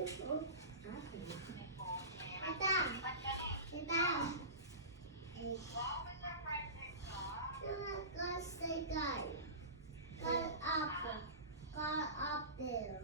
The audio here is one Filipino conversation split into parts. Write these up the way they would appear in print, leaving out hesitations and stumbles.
Up there.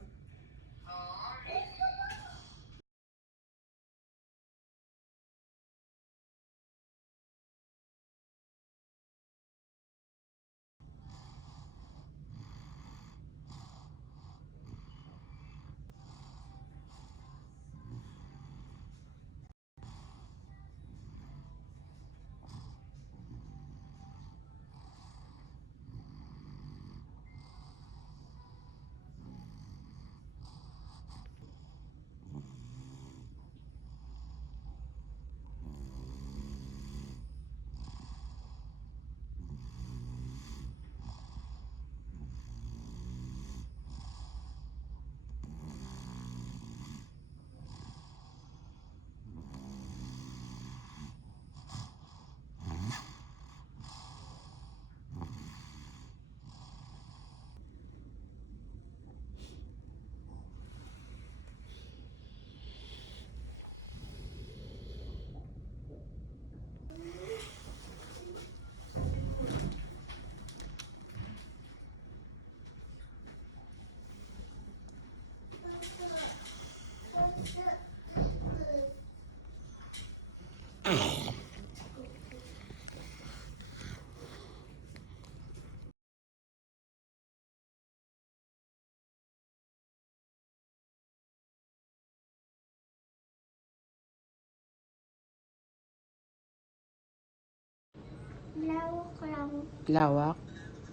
Lawak lang. Lawak?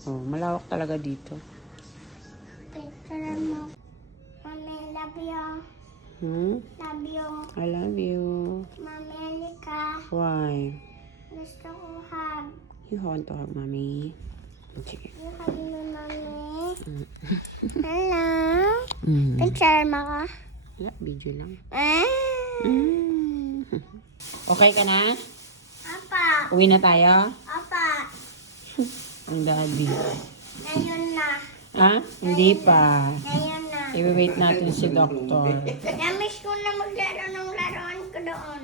Oh, malawak talaga dito. Picture mo. Mami, love you. Love you. I love you. Mami, halika. Why? Gusto ko hug. You want to hug mommy? Sige. You hug me, mami. Hello. Mm. Picture mo ka? Wala, video lang. Ah. Okay ka na? Apa. Uwi na tayo? Apa. Ang daddy. Ngayon na. Ha? Hindi pa. Ngayon na. I-wait natin si doctor. Namiss ko na maglaro ng laruan ko doon.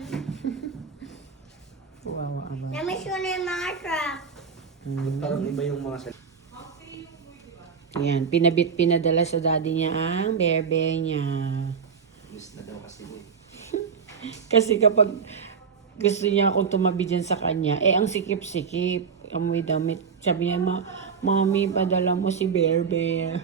Wow, aba. Namiss ko na yung mga truck. Parang iba yung mga Yan, pinadala sa daddy niya ang bebe niya. Miss na daw kasi mo eh. Kasi kapag gusto niya akong tumabi dyan sa kanya, ang sikip-sikip, amoy damit. Sabi niya, Mami, padala mo si Bebe.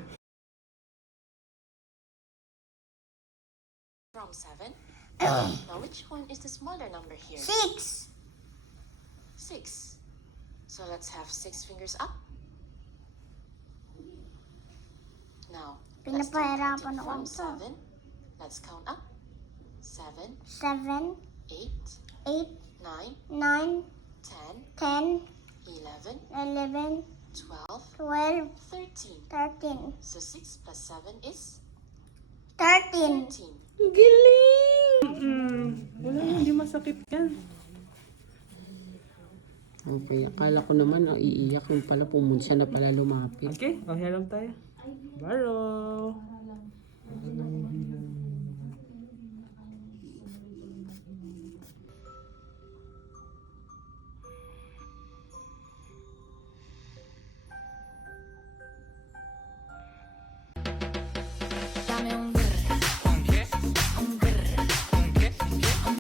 From 7? Now, which one is the smaller number here? 6. 6. So let's have 6 fingers up. Now, let's start Pinapahirapan counting ako from ito. 7. Let's count up. 7, 7, 8, 8, 9, 9, 10, 10, 11, 11, 12, 12, 13. 13. So 6 plus 7 is 13. 13. Galing! Wala, hindi masakit yan. Okay, akala ko naman iiyak yung pala pumunta siya na pala lumapit. Okay, mahiram tayo. Baro!